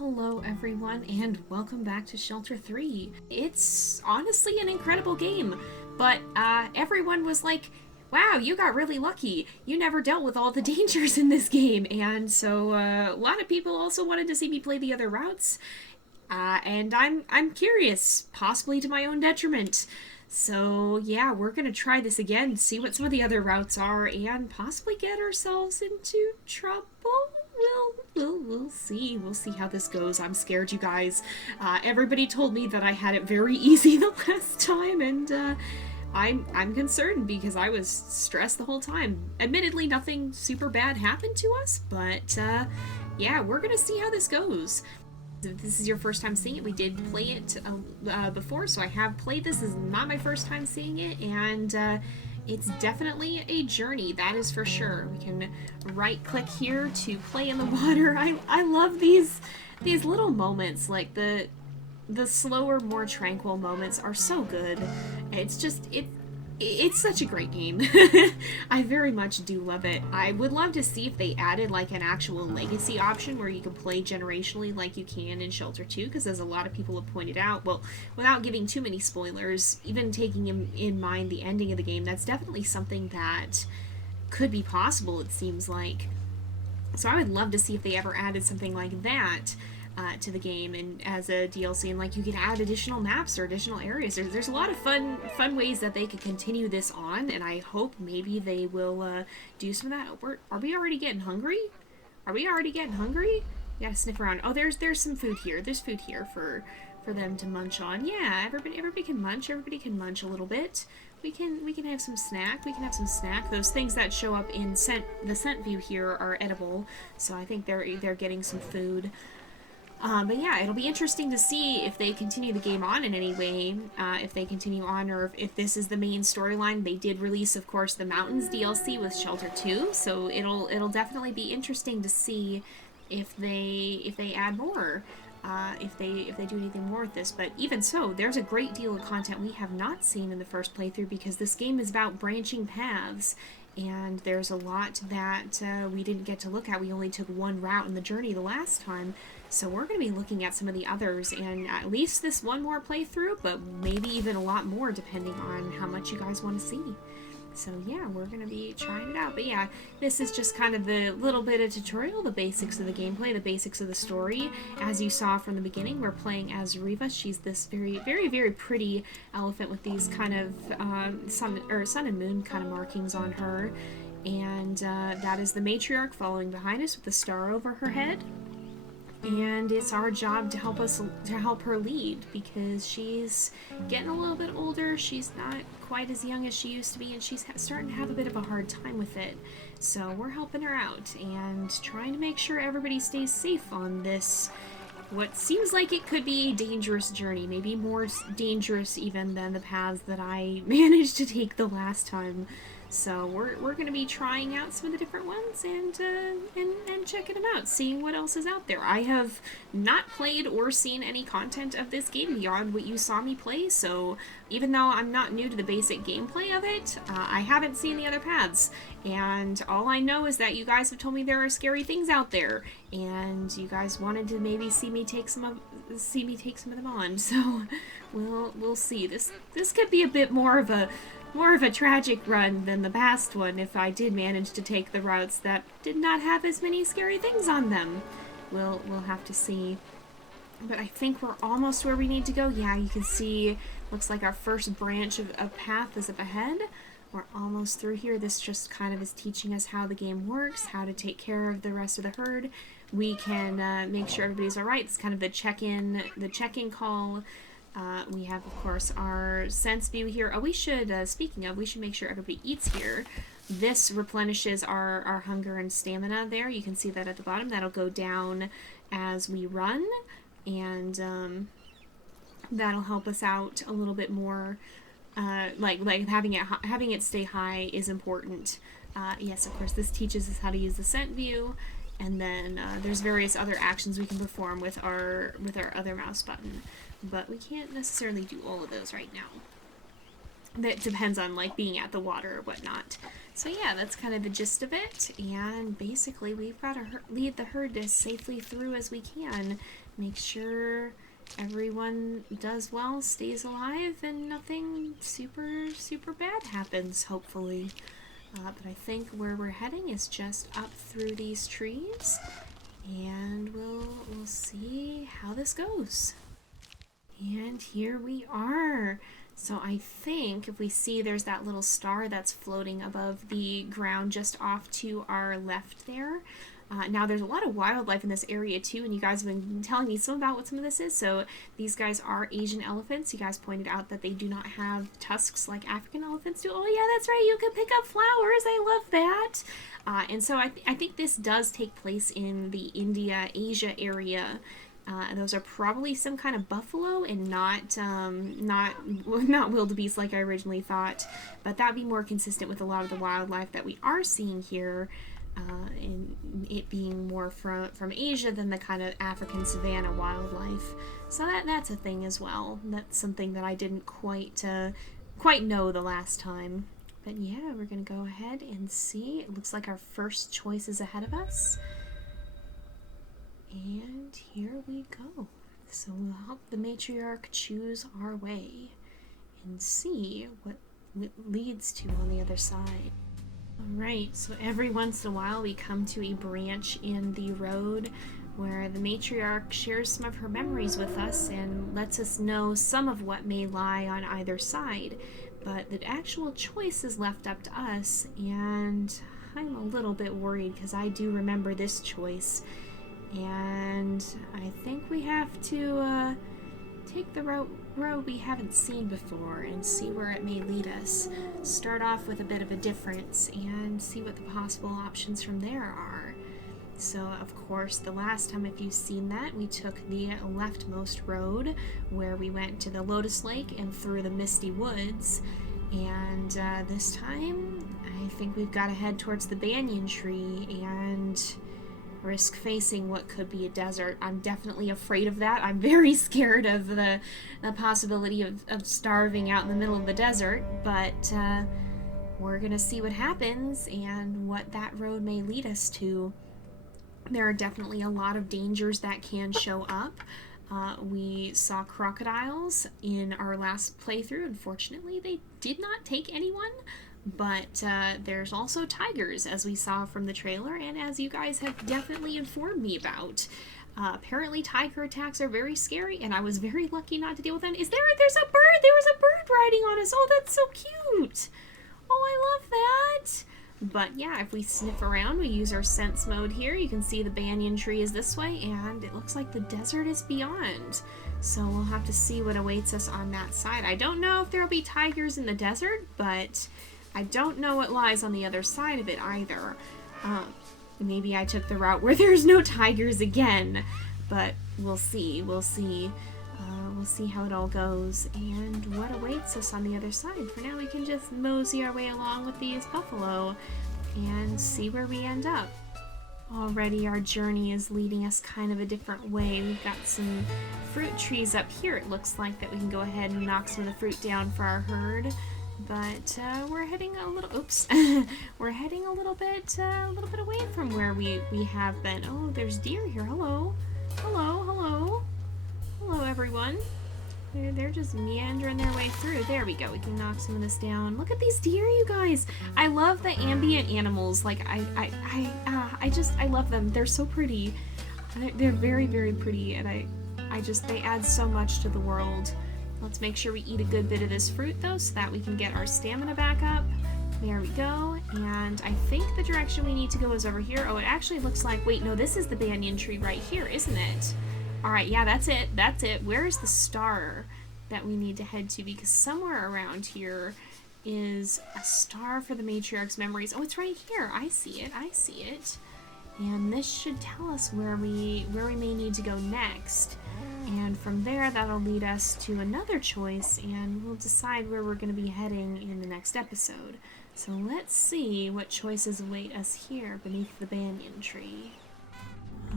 Hello everyone and welcome back to Shelter 3. It's honestly an incredible game, but everyone was like, wow, you got really lucky. You never dealt with all the dangers in this game. And so a lot of people also wanted to see me play the other routes. And I'm curious, possibly to my own detriment. So yeah, we're gonna try this again, see what some of the other routes are, and possibly get ourselves into trouble. We'll see. We'll see how this goes. I'm scared, you guys. Everybody told me that I had it very easy the last time, and I'm concerned because I was stressed the whole time. Admittedly, nothing super bad happened to us, but yeah, we're gonna see how this goes. If this is your first time seeing it, we did play it before, so I have played this. This is not my first time seeing it, and it's definitely a journey, that is for sure. We can right-click here to play in the water. I love these little moments, like the slower, more tranquil moments are so good. It's such a great game. I very much do love it. I would love to see if they added like an actual legacy option where you can play generationally like you can in Shelter 2, because as a lot of people have pointed out, well, without giving too many spoilers, even taking in mind the ending of the game, that's definitely something that could be possible, it seems like. So I would love to see if they ever added something like that to the game and as a DLC, and like you can add additional maps or additional areas. There's a lot of fun ways that they could continue this on, and I hope maybe they will do some of that. Are we already getting hungry? Are we already getting hungry? You gotta sniff around. Oh, there's some food here. There's food here for them to munch on. Yeah, everybody can munch. Everybody can munch a little bit. We can have some snack. We can have some snack. Those things that show up in the scent view here are edible, so I think they're getting some food. But yeah, it'll be interesting to see if they continue the game on in any way, if they continue on, or if this is the main storyline. They did release, of course, the Mountains DLC with Shelter 2, so it'll definitely be interesting to see if they add more, if they do anything more with this. But even so, there's a great deal of content we have not seen in the first playthrough, because this game is about branching paths, and there's a lot that we didn't get to look at. We only took one route in the journey the last time. So we're going to be looking at some of the others, and at least this one more playthrough, but maybe even a lot more depending on how much you guys want to see. So yeah, we're going to be trying it out. But yeah, this is just kind of the little bit of tutorial, the basics of the gameplay, the basics of the story. As you saw from the beginning, we're playing as Reva. She's this very, very, very pretty elephant with these kind of sun and moon kind of markings on her. And that is the matriarch following behind us with the star over her head. And it's our job to help her lead, because she's getting a little bit older. She's not quite as young as she used to be, and she's starting to have a bit of a hard time with it. So we're helping her out and trying to make sure everybody stays safe on this, what seems like it could be a dangerous journey, maybe more dangerous even than the paths that I managed to take the last time. So we're going to be trying out some of the different ones and checking them out, seeing what else is out there. I have not played or seen any content of this game beyond what you saw me play, so even though I'm not new to the basic gameplay of it, I haven't seen the other paths. And all I know is that you guys have told me there are scary things out there, and you guys wanted to maybe see me take some of them on. So we'll see. This could be a bit more of a tragic run than the past one, if I did manage to take the routes that did not have as many scary things on them. We'll have to see. But I think we're almost where we need to go. Yeah, you can see, looks like our first branch of path is up ahead. We're almost through here. This just kind of is teaching us how the game works, how to take care of the rest of the herd. We can make sure everybody's alright. It's kind of the check-in call. We have, of course, our sense view here. Oh, we should, speaking of, we should make sure everybody eats here. This replenishes our hunger and stamina there. You can see that at the bottom. That'll go down as we run, and that'll help us out a little bit more. Like having it stay high is important. Yes, of course, this teaches us how to use the scent view. And then there's various other actions we can perform with our other mouse button. But we can't necessarily do all of those right now. that depends on like being at the water or whatnot. So yeah, that's kind of the gist of it, and basically we've got to lead the herd as safely through as we can. Make sure everyone does well, stays alive, and nothing super bad happens, hopefully. But I think where we're heading is just up through these trees, and we'll see how this goes. And here we are. So I think if we see there's that little star that's floating above the ground just off to our left there. Now there's a lot of wildlife in this area too, and you guys have been telling me some about what some of this is. So these guys are Asian elephants. You guys pointed out that they do not have tusks like African elephants do. Oh yeah, that's right, you can pick up flowers. I love that. And so I think this does take place in the India-Asia area. Those are probably some kind of buffalo and not wildebeest like I originally thought, but that'd be more consistent with a lot of the wildlife that we are seeing here, and it being more from Asia than the kind of African savanna wildlife. So that's a thing as well. That's something that I didn't quite know the last time. But yeah, we're gonna go ahead and see. It looks like our first choice is ahead of us. And here we go. So we'll help the matriarch choose our way and see what it leads to on the other side. Alright, so every once in a while we come to a branch in the road where the matriarch shares some of her memories with us and lets us know some of what may lie on either side. But the actual choice is left up to us, and I'm a little bit worried because I do remember this choice. And I think we have to take the road we haven't seen before and see where it may lead us. Start off with a bit of a difference and see what the possible options from there are. So, of course, the last time, if you've seen that, we took the leftmost road where we went to the Lotus Lake and through the Misty Woods. And this time, I think we've got to head towards the banyan tree and risk facing what could be a desert. I'm definitely afraid of that. I'm very scared of the possibility of starving out in the middle of the desert, but we're gonna see what happens and what that road may lead us to. There are definitely a lot of dangers that can show up. We saw crocodiles in our last playthrough. Unfortunately, they did not take anyone. But there's also tigers, as we saw from the trailer, and as you guys have definitely informed me about. Apparently tiger attacks are very scary, and I was very lucky not to deal with them. There's a bird! There was a bird riding on us! Oh, that's so cute! Oh, I love that! But yeah, if we sniff around, we use our sense mode here. You can see the banyan tree is this way, and it looks like the desert is beyond. So we'll have to see what awaits us on that side. I don't know if there will be tigers in the desert, but I don't know what lies on the other side of it either. Maybe I took the route where there's no tigers again, but we'll see. We'll see how it all goes and what awaits us on the other side. For now, we can just mosey our way along with these buffalo and see where we end up. Already our journey is leading us kind of a different way. We've got some fruit trees up here. It looks like that we can go ahead and knock some of the fruit down for our herd. But we're heading a little, we're heading a little bit away from where we have been. Oh, there's deer here. Hello, everyone. They're just meandering their way through. There we go. We can knock some of this down. Look at these deer, you guys. I love the ambient animals. Like I love them. They're so pretty. They're very, very pretty, and they add so much to the world. Let's make sure we eat a good bit of this fruit, though, so that we can get our stamina back up. There we go. And I think the direction we need to go is over here. Oh, it actually looks like... Wait, no, this is the banyan tree right here, isn't it? All right, yeah, that's it. That's it. Where is the star that we need to head to? Because somewhere around here is a star for the matriarch's memories. Oh, it's right here. I see it. I see it. And this should tell us where we may need to go next. And from there, that'll lead us to another choice, and we'll decide where we're going to be heading in the next episode. So let's see what choices await us here beneath the banyan tree.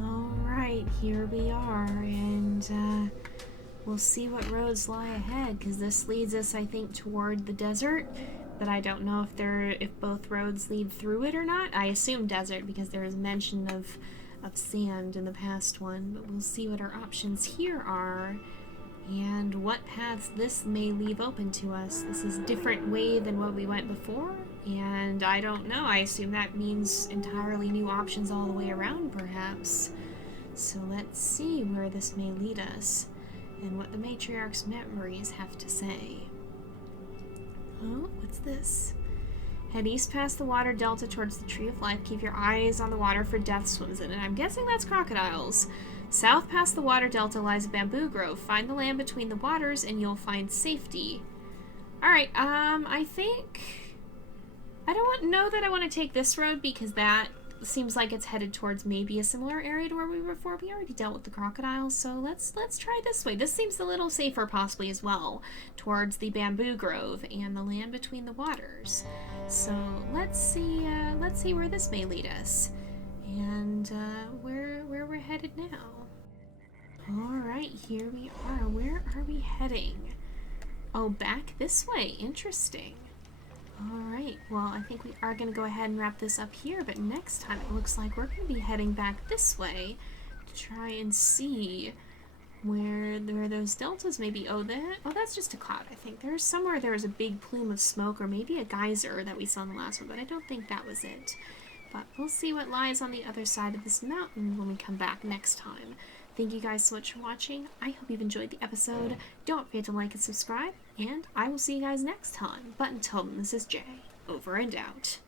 Alright, here we are, and we'll see what roads lie ahead, because this leads us, I think, toward the desert. But I don't know if both roads lead through it or not. I assume desert because there is mention of sand in the past one. But we'll see what our options here are and what paths this may leave open to us. This is a different way than what we went before, and I don't know. I assume that means entirely new options all the way around, perhaps. So let's see where this may lead us and what the matriarch's memories have to say. Oh, what's this? Head east past the water delta towards the Tree of Life. Keep your eyes on the water for death swims in it. I'm guessing that's crocodiles. South past the water delta lies a bamboo grove. Find the land between the waters and you'll find safety. Alright, I think... I don't know that I want to take this road because that seems like it's headed towards maybe a similar area to where we were before. We already dealt with the crocodiles, so let's try this way. This seems a little safer possibly as well, towards the bamboo grove and the land between the waters. So let's see where this may lead us and where we're headed now. Alright, here we are. Where are we heading? Oh, back this way. Interesting. Alright, well, I think we are going to go ahead and wrap this up here, but next time it looks like we're going to be heading back this way to try and see where those deltas may be. Oh, that's just a cloud, I think. There's somewhere there was a big plume of smoke, or maybe a geyser that we saw in the last one, but I don't think that was it. But we'll see what lies on the other side of this mountain when we come back next time. Thank you guys so much for watching. I hope you've enjoyed the episode. Don't forget to like and subscribe, and I will see you guys next time. But until then, this is Jay, over and out.